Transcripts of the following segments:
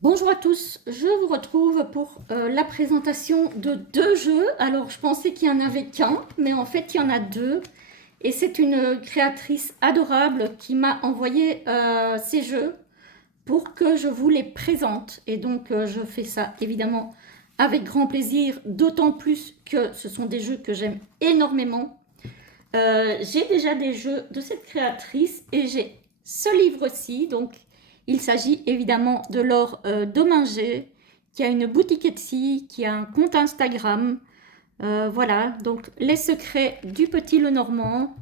Bonjour à tous, je vous retrouve pour la présentation de deux jeux. Alors je pensais qu'il n'y en avait qu'un, mais en fait il y en a deux. Et c'est une créatrice adorable qui m'a envoyé ces jeux pour que je vous les présente. Et donc je fais ça évidemment avec grand plaisir, d'autant plus que ce sont des jeux que j'aime énormément. J'ai déjà des jeux de cette créatrice et j'ai ce livre-ci. Donc, il s'agit évidemment de Laure Dominger, qui a une boutique Etsy, qui a un compte Instagram. Voilà, donc Les secrets du petit Lenormand,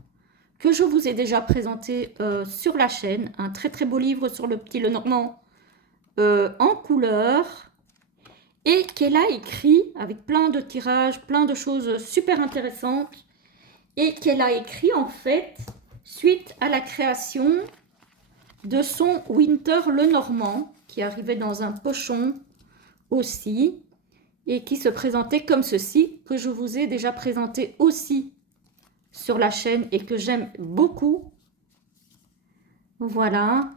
que je vous ai déjà présenté sur la chaîne. Un très très beau livre sur le petit Lenormand en couleur. Et qu'elle a écrit avec plein de tirages, plein de choses super intéressantes et qu'elle a écrit en fait suite à la création de son Winter Lenormand qui arrivait dans un pochon aussi et qui se présentait comme ceci, que je vous ai déjà présenté aussi sur la chaîne et que j'aime beaucoup. Voilà.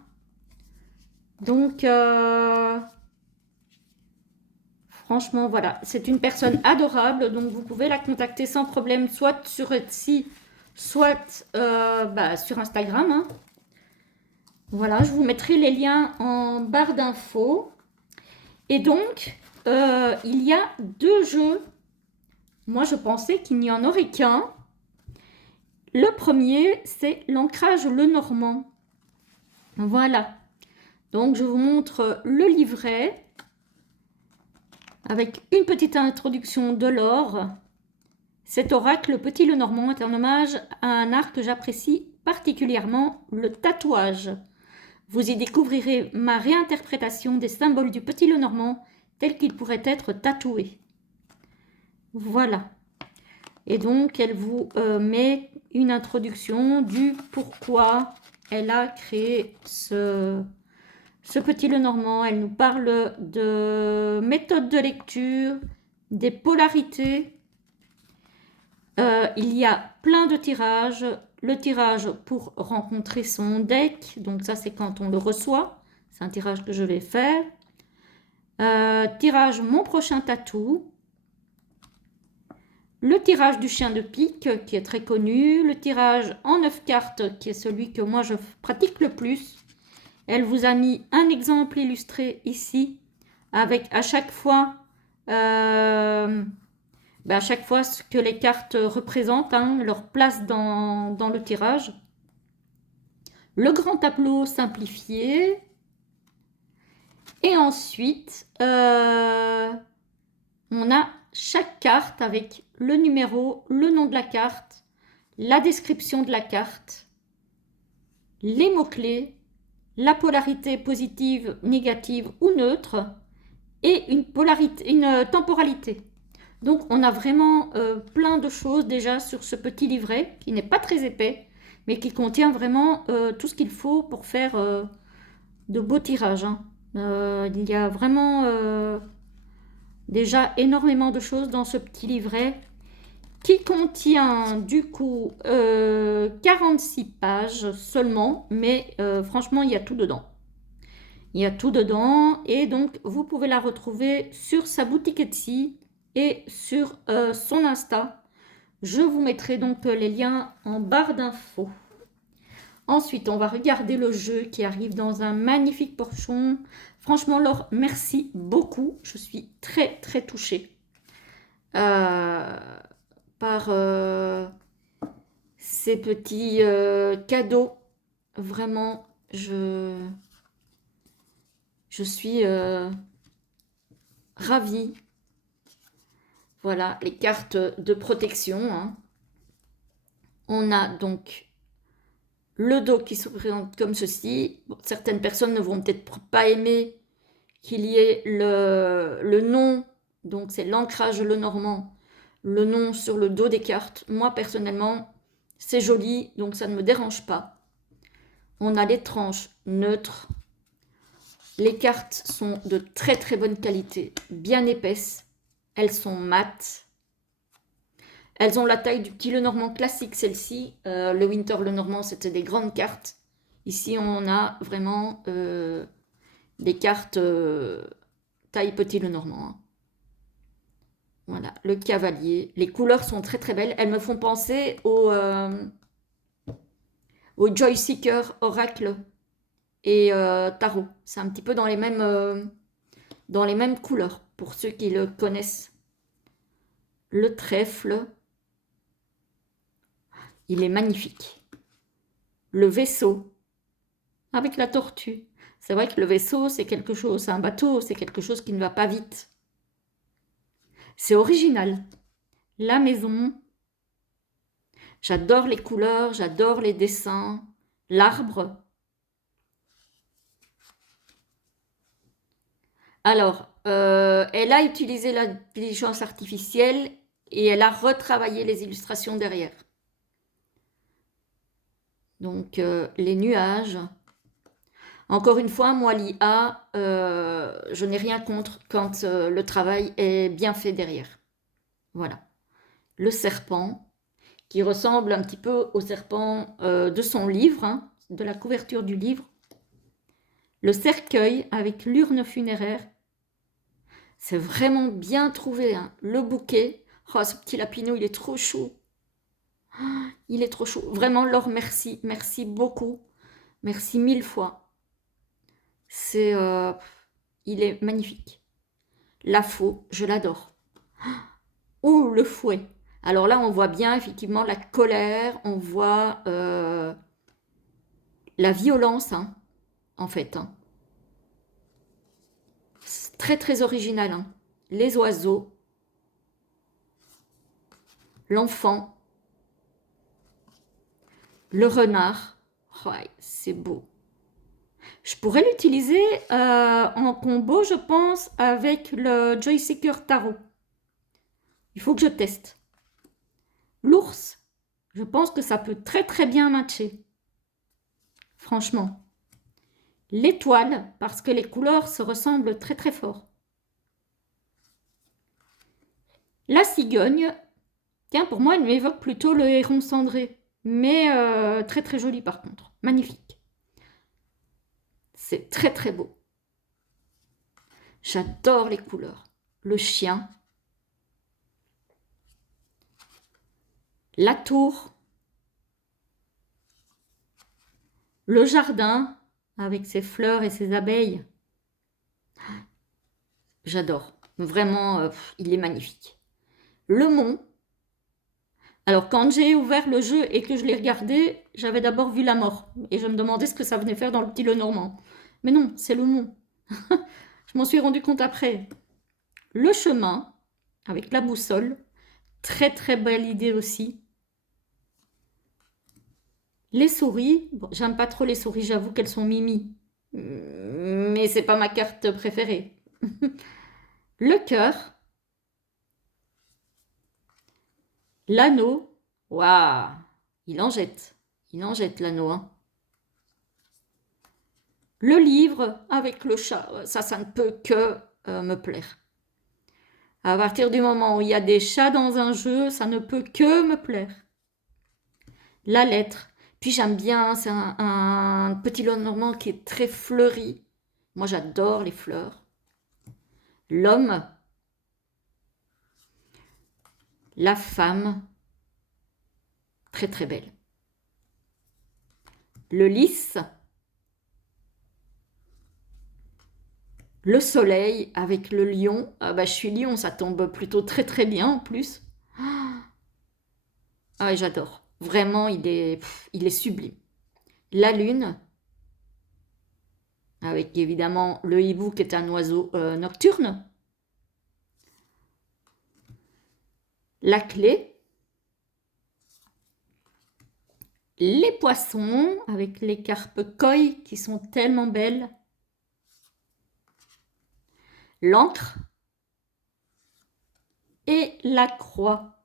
Donc, franchement, voilà. C'est une personne adorable, donc vous pouvez la contacter sans problème, soit sur Etsy, soit sur Instagram. Hein. Voilà, je vous mettrai les liens en barre d'infos. Et donc, il y a deux jeux. Moi, je pensais qu'il n'y en aurait qu'un. Le premier, c'est l'ancrage Lenormand. Voilà. Donc, je vous montre le livret avec une petite introduction de l'or. Cet oracle, le petit Lenormand, est un hommage à un art que j'apprécie particulièrement, le tatouage. Vous y découvrirez ma réinterprétation des symboles du petit Lenormand tels qu'ils pourraient être tatoués. Voilà. Et donc, elle vous met une introduction du pourquoi elle a créé ce petit Lenormand. Elle nous parle de méthode de lecture, des polarités. Il y a plein de tirages. Le tirage pour rencontrer son deck, donc ça c'est quand on le reçoit. C'est un tirage que je vais faire. Tirage mon prochain tatou. Le tirage du chien de pique qui est très connu. Le tirage en 9 cartes qui est celui que moi je pratique le plus. Elle vous a mis un exemple illustré ici avec à chaque fois ce que les cartes représentent, hein, leur place dans le tirage. Le grand tableau simplifié. Et ensuite, on a chaque carte avec le numéro, le nom de la carte, la description de la carte, les mots-clés, la polarité positive, négative ou neutre et une temporalité. Donc on a vraiment plein de choses déjà sur ce petit livret qui n'est pas très épais mais qui contient vraiment tout ce qu'il faut pour faire de beaux tirages. Hein. Il y a vraiment déjà énormément de choses dans ce petit livret qui contient du coup 46 pages seulement, mais franchement il y a tout dedans. Il y a tout dedans et donc vous pouvez la retrouver sur sa boutique Etsy et sur son Insta. Je vous mettrai donc les liens en barre d'infos. Ensuite, on va regarder le jeu qui arrive dans un magnifique pochon. Franchement, Laure, merci beaucoup. Je suis très, très touchée par ces petits cadeaux. Vraiment, je suis ravie. Voilà, les cartes de protection. Hein. On a donc le dos qui se présente comme ceci. Bon, certaines personnes ne vont peut-être pas aimer qu'il y ait le nom, donc c'est l'ancrage Lenormand, le nom sur le dos des cartes. Moi, personnellement, c'est joli, donc ça ne me dérange pas. On a les tranches neutres. Les cartes sont de très très bonne qualité, bien épaisses. Elles sont mates. Elles ont la taille du petit Lenormand classique, celle-ci. Le Winter Lenormand, c'était des grandes cartes. Ici, on a vraiment des cartes taille petit le Normand, hein. Voilà, le cavalier. Les couleurs sont très très belles. Elles me font penser au Joy Seeker, Oracle et Tarot. C'est un petit peu dans les mêmes couleurs, pour ceux qui le connaissent. Le trèfle, il est magnifique. Le vaisseau, avec la tortue. C'est vrai que le vaisseau, c'est quelque chose, c'est un bateau, c'est quelque chose qui ne va pas vite. C'est original. La maison, j'adore les couleurs, j'adore les dessins. L'arbre. Alors, elle a utilisé l'intelligence artificielle et elle a retravaillé les illustrations derrière. Donc, les nuages. Encore une fois, moi, l'IA, je n'ai rien contre quand le travail est bien fait derrière. Voilà. Le serpent, qui ressemble un petit peu au serpent de son livre, hein, de la couverture du livre. Le cercueil avec l'urne funéraire. C'est vraiment bien trouvé, hein. Le bouquet. Oh, ce petit lapinou, il est trop chou. Il est trop chou. Vraiment, Laure, merci. Merci beaucoup. Merci 1000 fois. Il est magnifique. La faux, je l'adore. Oh, le fouet. Alors là, on voit bien effectivement la colère, on voit la violence, hein, en fait, hein. C'est très très original, hein. Les oiseaux, l'enfant, le renard. Ouais, c'est beau. Je pourrais l'utiliser en combo, je pense, avec le Joy Seeker Tarot. Il faut que je teste. L'ours, je pense que ça peut très très bien matcher. Franchement. L'étoile, parce que les couleurs se ressemblent très très fort. La cigogne, tiens, pour moi, elle m'évoque plutôt le héron cendré. Mais très très joli par contre. Magnifique. C'est très très beau. J'adore les couleurs. Le chien. La tour. Le jardin avec ses fleurs et ses abeilles. J'adore. Vraiment, il est magnifique. Le mont. Alors, quand j'ai ouvert le jeu et que je l'ai regardé, j'avais d'abord vu la mort. Et je me demandais ce que ça venait faire dans le petit Le Normand. Mais non, c'est le mont. Je m'en suis rendu compte après. Le chemin, avec la boussole. Très très belle idée aussi. Les souris. Bon, j'aime pas trop les souris, j'avoue qu'elles sont mimi. Mais c'est pas ma carte préférée. Le cœur. L'anneau. Waouh, il en jette. Il en jette l'anneau, hein. Le livre avec le chat, ça ne peut que me plaire. À partir du moment où il y a des chats dans un jeu, ça ne peut que me plaire. La lettre. Puis j'aime bien, c'est un petit Le Normand qui est très fleuri. Moi j'adore les fleurs. L'homme. La femme. Très très belle. Le lys. Le soleil avec le lion. Ah bah je suis lion, ça tombe plutôt très très bien en plus. Ah j'adore. Vraiment, il est sublime. La lune, avec évidemment le hibou qui est un oiseau nocturne. La clé. Les poissons, avec les carpes koi qui sont tellement belles. L'encre. Et la croix.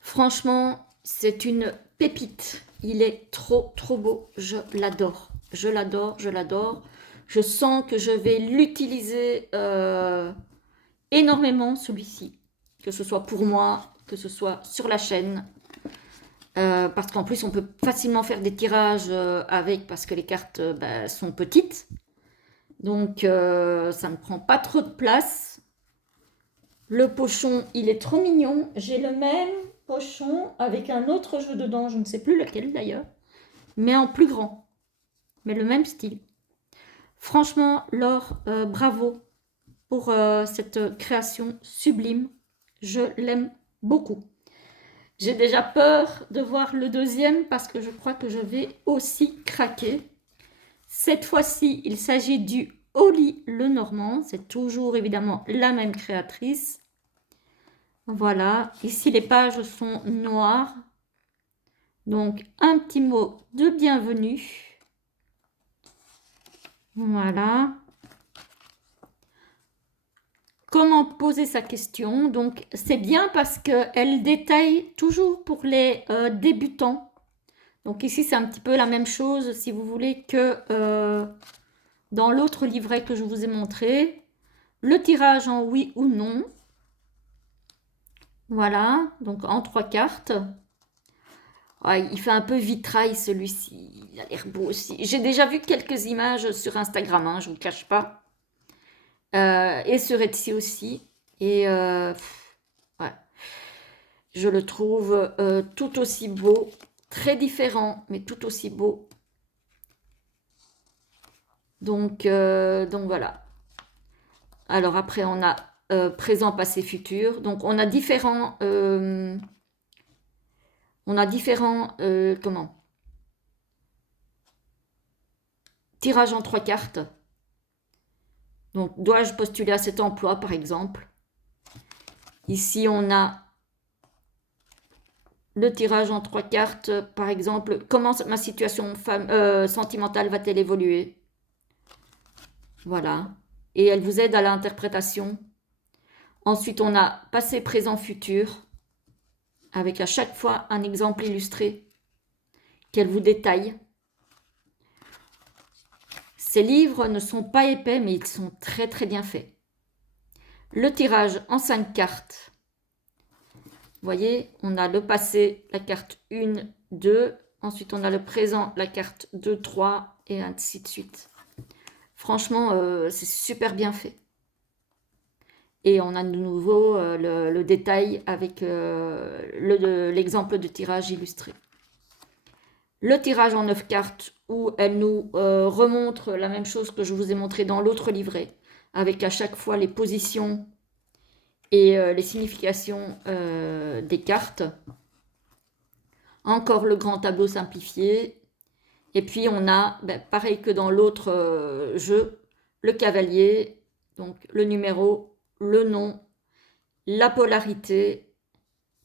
Franchement, c'est une pépite. Il est trop, trop beau. Je l'adore. Je l'adore, je l'adore. Je sens que je vais l'utiliser énormément, celui-ci. Que ce soit pour moi, que ce soit sur la chaîne. Parce qu'en plus, on peut facilement faire des tirages avec, parce que les cartes sont petites. Donc, ça ne prend pas trop de place. Le pochon, il est trop mignon. J'ai le même pochon avec un autre jeu dedans, je ne sais plus lequel d'ailleurs, mais en plus grand, mais le même style. Franchement, Laure, bravo pour cette création sublime. Je l'aime beaucoup. J'ai déjà peur de voir le deuxième parce que je crois que je vais aussi craquer. Cette fois-ci, il s'agit du Oli Lenormand. C'est toujours évidemment la même créatrice. Voilà, ici les pages sont noires. Donc un petit mot de bienvenue. Voilà. Comment poser sa question? Donc c'est bien parce qu'elle détaille toujours pour les débutants. Donc ici c'est un petit peu la même chose si vous voulez que dans l'autre livret que je vous ai montré. Le tirage en oui ou non. Voilà, donc en 3 cartes. Ouais, il fait un peu vitrail celui-ci, il a l'air beau aussi. J'ai déjà vu quelques images sur Instagram, hein, je ne vous cache pas. Et sur Etsy aussi. Et ouais, je le trouve tout aussi beau, très différent, mais tout aussi beau. Donc voilà. Alors après, on a présent, passé, futur. Donc on a différents... comment? Tirage en 3 cartes. Donc, dois-je postuler à cet emploi, par exemple? Ici, on a le tirage en 3 cartes, par exemple. Comment ma situation sentimentale va-t-elle évoluer? Voilà. Et elle vous aide à l'interprétation. Ensuite, on a passé, présent, futur, avec à chaque fois un exemple illustré qu'elle vous détaille. Ces livres ne sont pas épais, mais ils sont très très bien faits. Le tirage en 5 cartes. Vous voyez, on a le passé, la carte 1, 2. Ensuite, on a le présent, la carte 2, 3, et ainsi de suite. Franchement, c'est super bien fait. Et on a de nouveau le détail avec l'exemple de tirage illustré. Le tirage en 9 cartes où elle nous remontre la même chose que je vous ai montré dans l'autre livret, avec à chaque fois les positions et les significations des cartes. Encore le grand tableau simplifié. Et puis on a, pareil que dans l'autre jeu, le cavalier, donc le numéro, le nom, la polarité,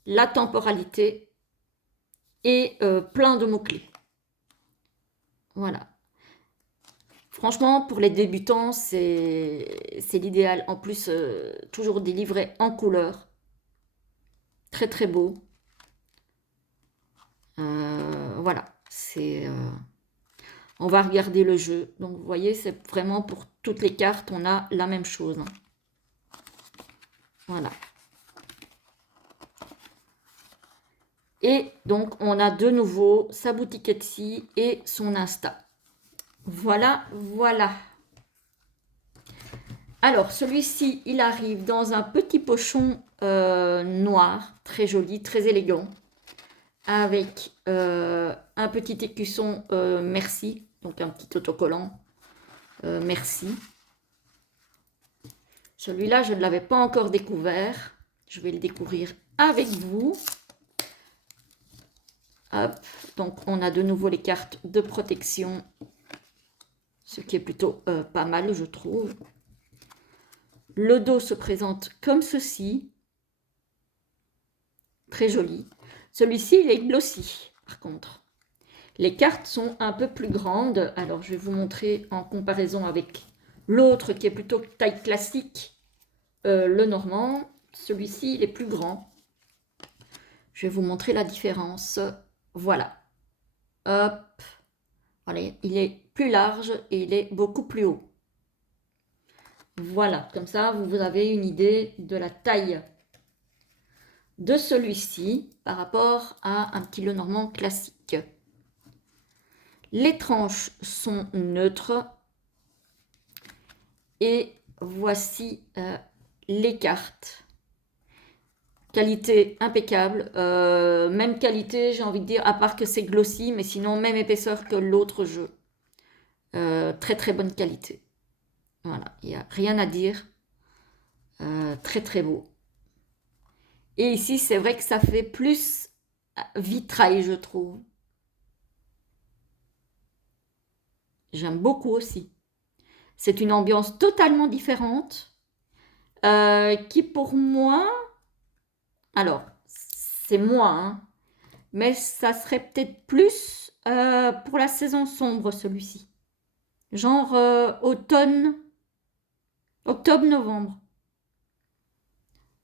la temporalité et plein de mots-clés. Voilà. Franchement, pour les débutants, c'est l'idéal. En plus, toujours des livrets en couleur. Très très beau. Voilà, on va regarder le jeu. Donc, vous voyez, c'est vraiment pour toutes les cartes, on a la même chose. Hein. Voilà. Et donc, on a de nouveau sa boutique Etsy et son Insta. Voilà, voilà. Alors, celui-ci, il arrive dans un petit pochon noir, très joli, très élégant, avec un petit écusson merci, donc un petit autocollant merci. Celui-là, je ne l'avais pas encore découvert. Je vais le découvrir avec vous. Hop, donc on a de nouveau les cartes de protection, ce qui est plutôt pas mal, je trouve. Le dos se présente comme ceci. Très joli. Celui-ci, il est glossy, par contre. Les cartes sont un peu plus grandes. Alors, je vais vous montrer en comparaison avec l'autre qui est plutôt taille classique, le normand. Celui-ci, il est plus grand. Je vais vous montrer la différence. Voilà. Hop. Voilà, il est plus large et il est beaucoup plus haut. Voilà, comme ça, vous avez une idée de la taille de celui-ci par rapport à un petit Lenormand classique. Les tranches sont neutres Et voici les cartes. Qualité impeccable. Même qualité, j'ai envie de dire, à part que c'est glossy, mais sinon même épaisseur que l'autre jeu. Très très bonne qualité. Voilà, il n'y a rien à dire. Très très beau. Et ici, c'est vrai que ça fait plus vitrail, je trouve. J'aime beaucoup aussi. C'est une ambiance totalement différente qui pour moi, alors c'est moi, hein, mais ça serait peut-être plus pour la saison sombre celui-ci. Genre automne, octobre-novembre.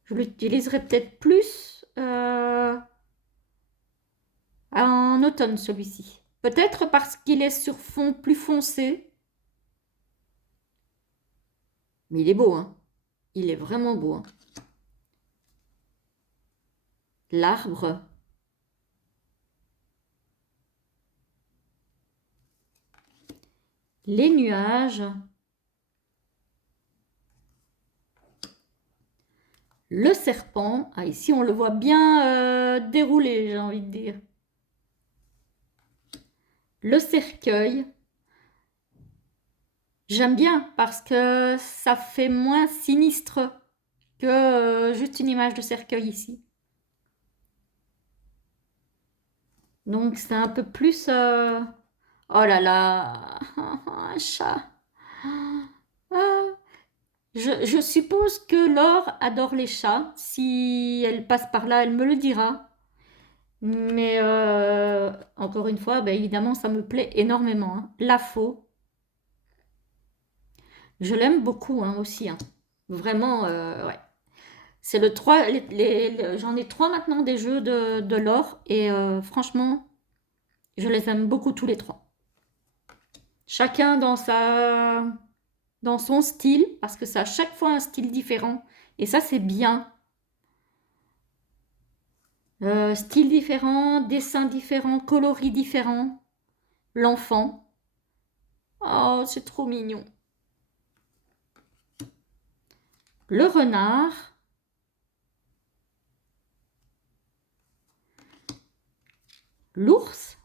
Je l'utiliserai peut-être plus en automne celui-ci. Peut-être parce qu'il est sur fond plus foncé. Mais il est beau, hein. Il est vraiment beau, hein. L'arbre. Les nuages. Le serpent. Ah, ici, on le voit bien déroulé, j'ai envie de dire. Le cercueil. J'aime bien parce que ça fait moins sinistre que juste une image de cercueil ici. Donc c'est un peu plus... Oh là là, un chat. Ah. Je suppose que Laure adore les chats. Si elle passe par là, elle me le dira. Mais encore une fois, ben, évidemment, ça me plaît énormément, hein. La faux, je l'aime beaucoup hein, aussi, hein. Vraiment, ouais. C'est le 3, j'en ai 3 maintenant des jeux de Laure et franchement, je les aime beaucoup tous les 3. Chacun dans son style, parce que ça a chaque fois un style différent. Et ça, c'est bien. Style différent, dessin différent, coloris différent. L'enfant. Oh, c'est trop mignon. Le renard. L'ours.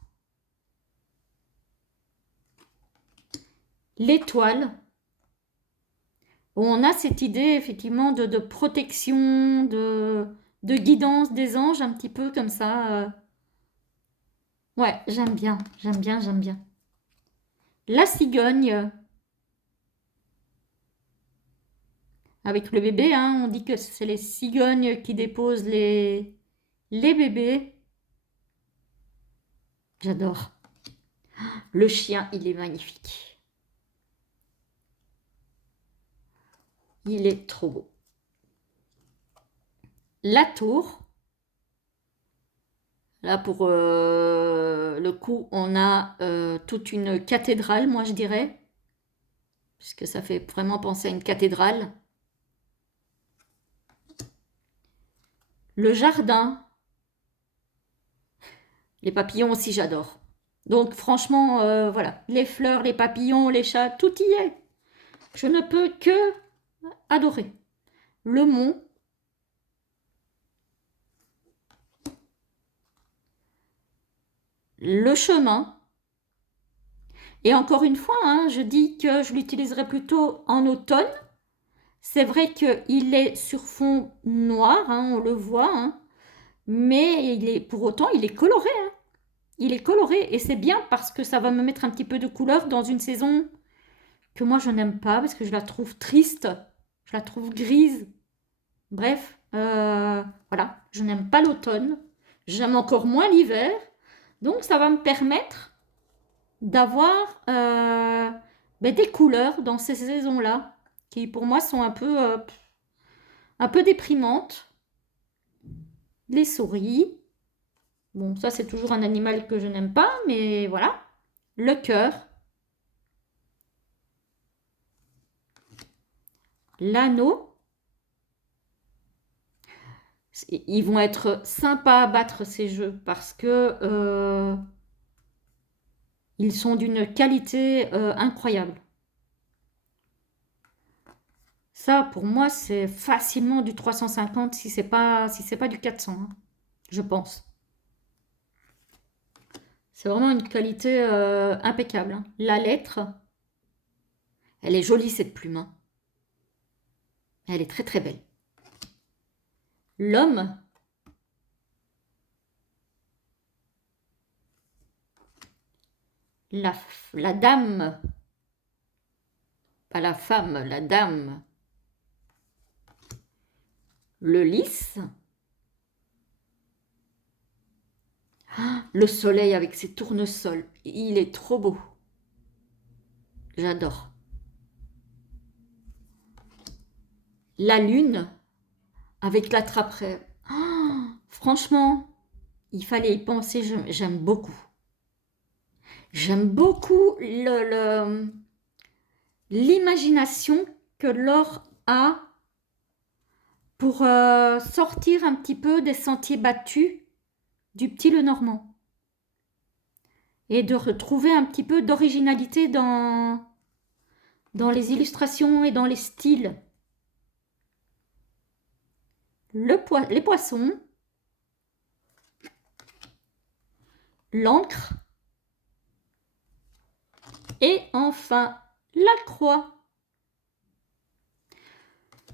L'étoile. On a cette idée effectivement de protection, de guidance des anges, un petit peu comme ça. Ouais, j'aime bien, j'aime bien, j'aime bien. La cigogne, avec le bébé, hein, on dit que c'est les cigognes qui déposent les bébés. J'adore. Le chien, il est magnifique. Il est trop beau. La tour. Là, pour le coup, on a toute une cathédrale, moi je dirais, puisque ça fait vraiment penser à une cathédrale. Le jardin. Les papillons aussi, j'adore. Donc franchement, voilà, les fleurs, les papillons, les chats, tout y est. Je ne peux que adorer. Le mont. Le chemin. Et encore une fois, hein, je dis que je l'utiliserai plutôt en automne. C'est vrai qu'il est sur fond noir, hein, on le voit, hein, mais pour autant, il est coloré, hein. Il est coloré et c'est bien parce que ça va me mettre un petit peu de couleur dans une saison que moi je n'aime pas parce que je la trouve triste, je la trouve grise. Bref, voilà, je n'aime pas l'automne, j'aime encore moins l'hiver, donc ça va me permettre d'avoir ben, des couleurs dans ces saisons-là qui pour moi sont un peu déprimantes. Les souris, bon ça c'est toujours un animal que je n'aime pas, mais voilà. Le cœur, l'anneau, ils vont être sympas à battre ces jeux parce que ils sont d'une qualité incroyable. Ça, pour moi, c'est facilement du 350 si c'est pas du 400, hein, je pense. C'est vraiment une qualité impeccable, hein. La lettre, elle est jolie cette plume, hein. Elle est très très belle. L'homme, la, la dame, pas la femme, la dame, le lys, le soleil avec ses tournesols, il est trop beau. J'adore. La lune avec la trappe-rêve. Franchement, il fallait y penser, j'aime beaucoup. J'aime beaucoup l'imagination que Laure a pour sortir un petit peu des sentiers battus du petit Lenormand et de retrouver un petit peu d'originalité dans les illustrations et dans les styles. Les poissons, l'encre et enfin la croix.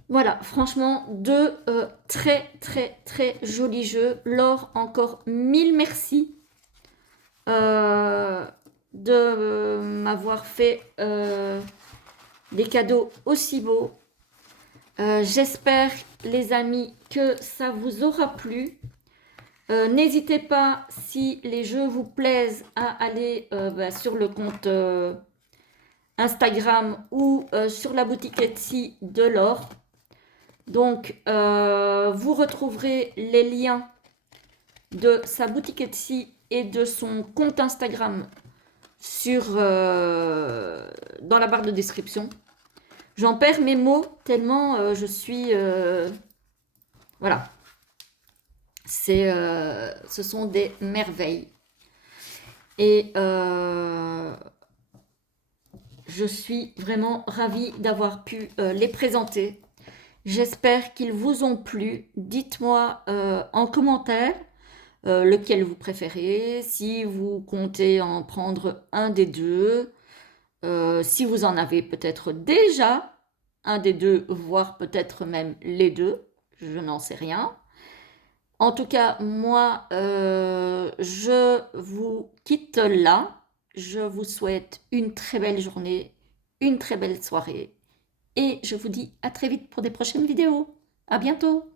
Voilà, franchement, deux très très très jolis jeux. Laure, encore mille merci de m'avoir fait des cadeaux aussi beaux. J'espère, les amis, que ça vous aura plu. N'hésitez pas, si les jeux vous plaisent, à aller sur le compte Instagram ou sur la boutique Etsy de Laure. Donc, vous retrouverez les liens de sa boutique Etsy et de son compte Instagram dans la barre de description. J'en perds mes mots tellement je suis... voilà. Ce sont des merveilles. Et je suis vraiment ravie d'avoir pu les présenter. J'espère qu'ils vous ont plu. Dites-moi en commentaire lequel vous préférez, si vous comptez en prendre un des deux, si vous en avez peut-être déjà un des deux, voire peut-être même les deux, je n'en sais rien. En tout cas, moi, je vous quitte là. Je vous souhaite une très belle journée, une très belle soirée. Et je vous dis à très vite pour des prochaines vidéos. À bientôt!